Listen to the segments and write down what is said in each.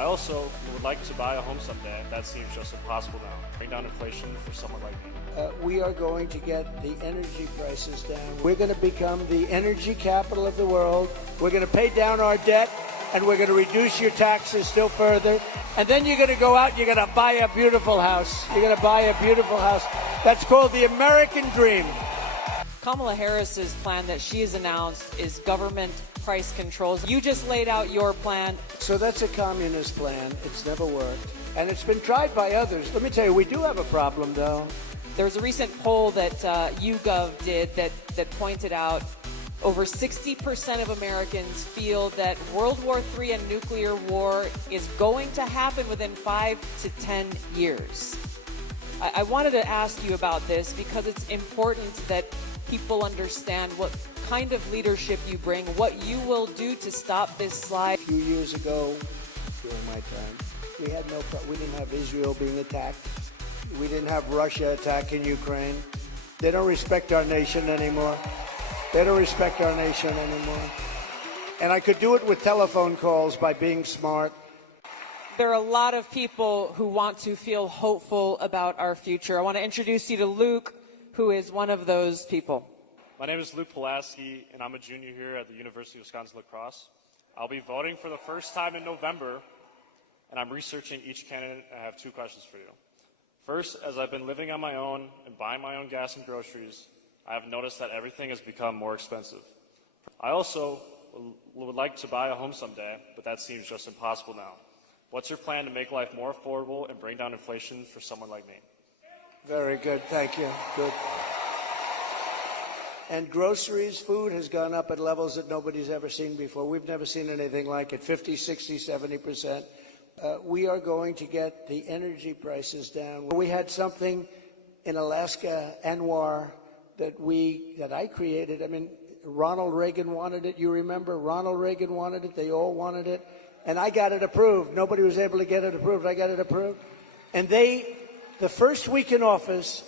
I also would like to buy a home someday. That seems just impossible now. Bring down inflation for someone like me. We are going to get the energy prices down. We're going to become the energy capital of the world. We're going to pay down our debt, and we're going to reduce your taxes still further. And then you're going to go out and you're going to buy a beautiful house. You're going to buy a beautiful house. That's called the American dream. Kamala Harris's plan that she has announced is government price controls. You just laid out your plan. So that's a communist plan. It's never worked. And it's been tried by others. Let me tell you, we do have a problem, though. There was a recent poll that YouGov did that pointed out over 60% of Americans feel that World War III and nuclear war is going to happen within 5 to 10 years. I wanted to ask you about this because it's important that people understand what kind of leadership you bring, what you will do to stop this slide. A few years ago, during my time, we didn't have Israel being attacked. We didn't have Russia attacking Ukraine. They don't respect our nation anymore. They don't respect our nation anymore. And I could do it with telephone calls by being smart. There are a lot of people who want to feel hopeful about our future. I want to introduce you to Luke, who is one of those people. My name is Luke Palaski, and I'm a junior here at the University of Wisconsin-La Crosse. I'll be voting for the first time in November, and I'm researching each candidate. I have two questions for you. First, as I've been living on my own and buying my own gas and groceries, I have noticed that everything has become more expensive. I also would like to buy a home someday, but that seems just impossible now. What's your plan to make life more affordable and bring down inflation for someone like me? Very good. Thank you. Good. And groceries, food has gone up at levels that nobody's ever seen before. We've never seen anything like it, 50, 60, 70%. We are going to get the energy prices down. We had something in Alaska, Anwar, that I created. I mean, Ronald Reagan wanted it. You remember? Ronald Reagan wanted it. They all wanted it. And I got it approved. Nobody was able to get it approved. I got it approved. And the first week in office,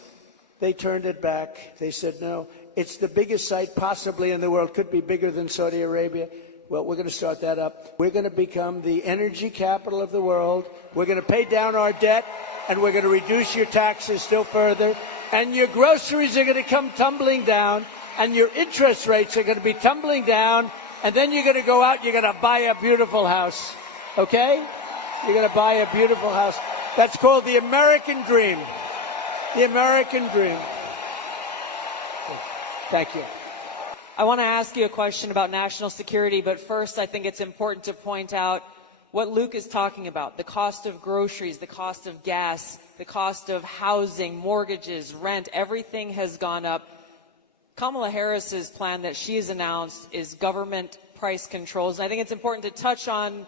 they turned it back. They said, no, it's the biggest site possibly in the world. Could be bigger than Saudi Arabia. Well, we're going to start that up. We're going to become the energy capital of the world. We're going to pay down our debt, and we're going to reduce your taxes still further. And your groceries are going to come tumbling down, and your interest rates are going to be tumbling down. And then you're going to go out, you're going to buy a beautiful house. Okay? You're going to buy a beautiful house. That's called the American dream. The American dream. Thank you. I want to ask you a question about national security, but first I think it's important to point out what Luke is talking about. The cost of groceries, the cost of gas, the cost of housing, mortgages, rent, everything has gone up. Kamala Harris's plan that she has announced is government price controls. And I think it's important to touch on,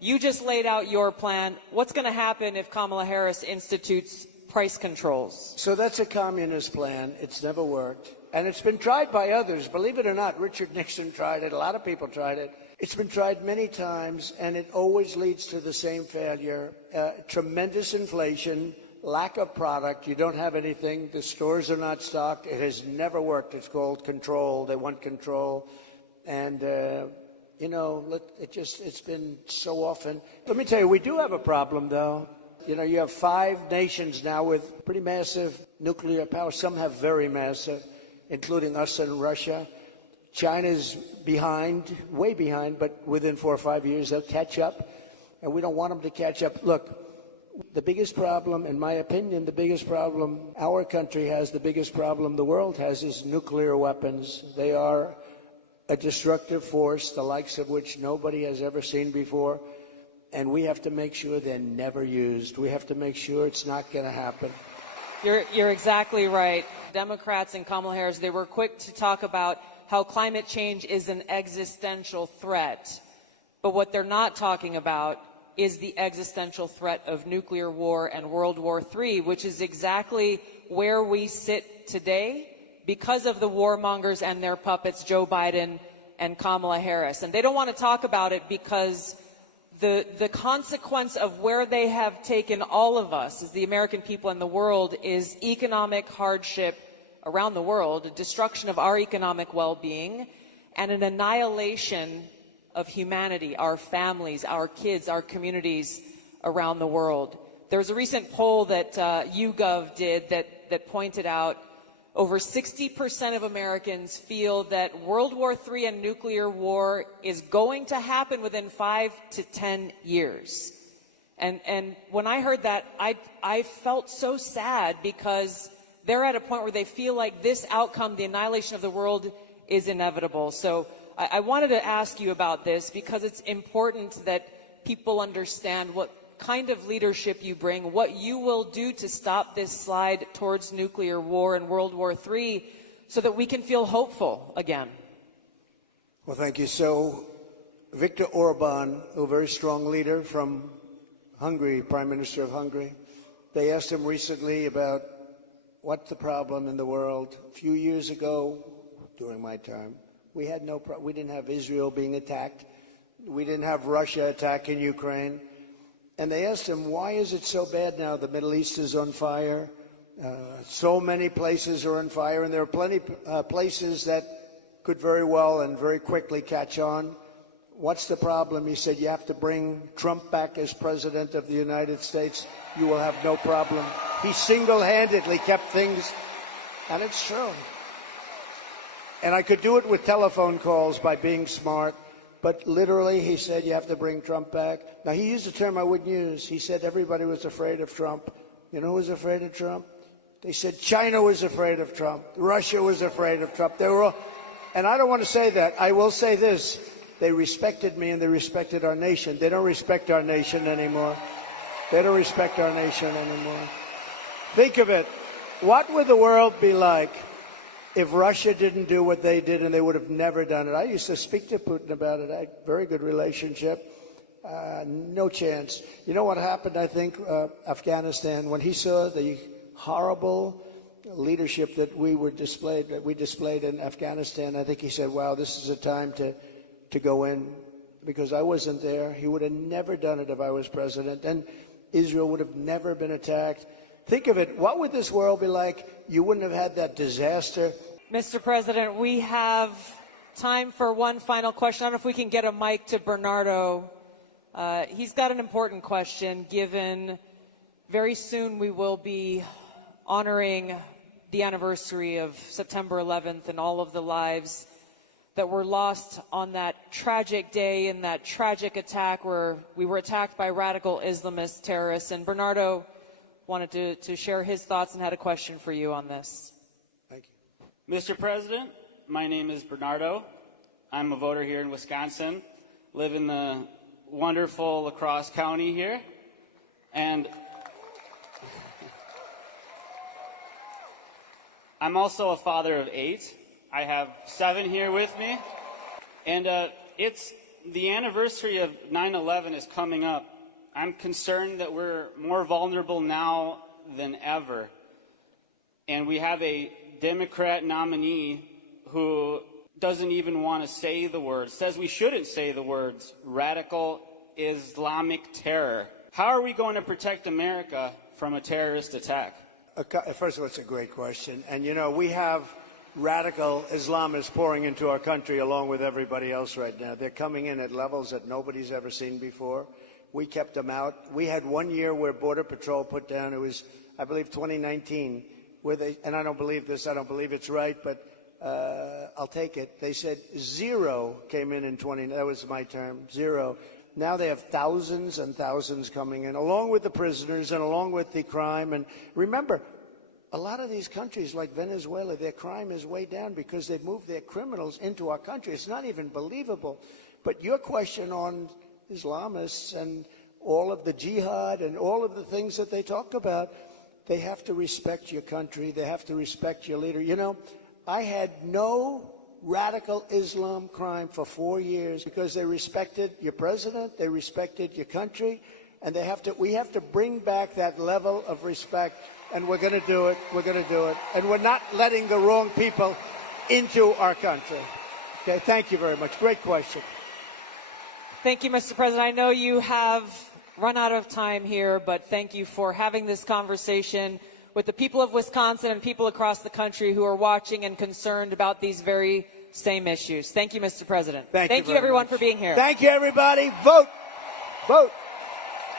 you just laid out your plan. What's going to happen if Kamala Harris institutes price controls? So that's a communist plan. It's never worked. And it's been tried by others. Believe it or not, Richard Nixon tried it. A lot of people tried it. It's been tried many times, and it always leads to the same failure. Tremendous inflation, lack of product. You don't have anything. The stores are not stocked. It has never worked. It's called control. They want control. And, it's been so often. Let me tell you, we do have a problem, though. You have 5 nations now with pretty massive nuclear power. Some have very massive, including us and Russia. China's behind, way behind, but within 4 or 5 years, they'll catch up. And we don't want them to catch up. Look, the biggest problem, in my opinion, the biggest problem our country has, the biggest problem the world has is nuclear weapons. They are a destructive force, the likes of which nobody has ever seen before. And we have to make sure they're never used. We have to make sure it's not going to happen. You're exactly right. Democrats and Kamala Harris, they were quick to talk about how climate change is an existential threat. But what they're not talking about is the existential threat of nuclear war and World War III, which is exactly where we sit today because of the warmongers and their puppets, Joe Biden and Kamala Harris. And they don't want to talk about it because the consequence of where they have taken all of us as the American people and the world is economic hardship around the world, a destruction of our economic well-being, and an annihilation of humanity, our families, our kids, our communities around the world. There was a recent poll that YouGov did that pointed out over 60% of Americans feel that World War III and nuclear war is going to happen within 5 to 10 years. And when I heard that, I felt so sad because they're at a point where they feel like this outcome, the annihilation of the world, is inevitable. So I wanted to ask you about this because it's important that people understand what kind of leadership you bring, what you will do to stop this slide towards nuclear war and World War III so that we can feel hopeful again. Well, thank you. So, Viktor Orban, a very strong leader from Hungary, Prime Minister of Hungary, they asked him recently about what's the problem in the world. A few years ago, during my time, we had we didn't have Israel being attacked. We didn't have Russia attacking Ukraine. And they asked him, why is it so bad now? The Middle East is on fire. So many places are on fire, and there are plenty places that could very well and very quickly catch on. What's the problem? He said, you have to bring Trump back as president of the United States. You will have no problem. He single-handedly kept things, and it's true. And I could do it with telephone calls by being smart. But literally, he said, you have to bring Trump back. Now, he used a term I wouldn't use. He said everybody was afraid of Trump. You know who was afraid of Trump? They said China was afraid of Trump. Russia was afraid of Trump. They were all, and I don't want to say that. I will say this. They respected me and they respected our nation. They don't respect our nation anymore. They don't respect our nation anymore. Think of it. What would the world be like if Russia didn't do what they did, and they would have never done it? I used to speak to Putin about it. I had a very good relationship. No chance. You know what happened, I think, Afghanistan, when he saw the horrible leadership that we displayed in Afghanistan, I think he said, wow, this is a time to go in, because I wasn't there. He would have never done it if I was president, and Israel would have never been attacked. Think of it. What would this world be like? You wouldn't have had that disaster. Mr. President, we have time for one final question. I don't know if we can get a mic to Bernardo. He's got an important question, given very soon we will be honoring the anniversary of September 11th and all of the lives that were lost on that tragic day in that tragic attack where we were attacked by radical Islamist terrorists. And Bernardo wanted to share his thoughts and had a question for you on this. Thank you. Mr. President, my name is Bernardo. I'm a voter here in Wisconsin, live in the wonderful La Crosse County here. And I'm also a father of 8. I have 7 here with me. And it's the anniversary of 9/11 is coming up. I'm concerned that we're more vulnerable now than ever. And we have a Democrat nominee who doesn't even want to say the words, says we shouldn't say the words, radical Islamic terror. How are we going to protect America from a terrorist attack? First of all, it's a great question. And, you know, we have radical Islamists pouring into our country along with everybody else right now. They're coming in at levels that nobody's ever seen before. We kept them out. We had 1 year where Border Patrol put down, it was, I believe, 2019, where they, and I don't believe this, I don't believe it's right, but I'll take it. They said 0 came in 20, that was my term, 0. Now they have thousands and thousands coming in, along with the prisoners and along with the crime. And remember, a lot of these countries like Venezuela, their crime is way down because they've moved their criminals into our country. It's not even believable. But your question on Islamists and all of the jihad and all of the things that they talk about, they have to respect your country. They have to respect your leader. You know, I had no radical Islam crime for 4 years because they respected your president, they respected your country, and we have to bring back that level of respect, and we're going to do it. We're going to do it. And we're not letting the wrong people into our country. Okay, thank you very much. Great question. Thank you, Mr. President. I know you have run out of time here, but thank you for having this conversation with the people of Wisconsin and people across the country who are watching and concerned about these very same issues. Thank you, Mr. President. Thank you very everyone, much. for being here. Thank you, everybody. Vote. Vote.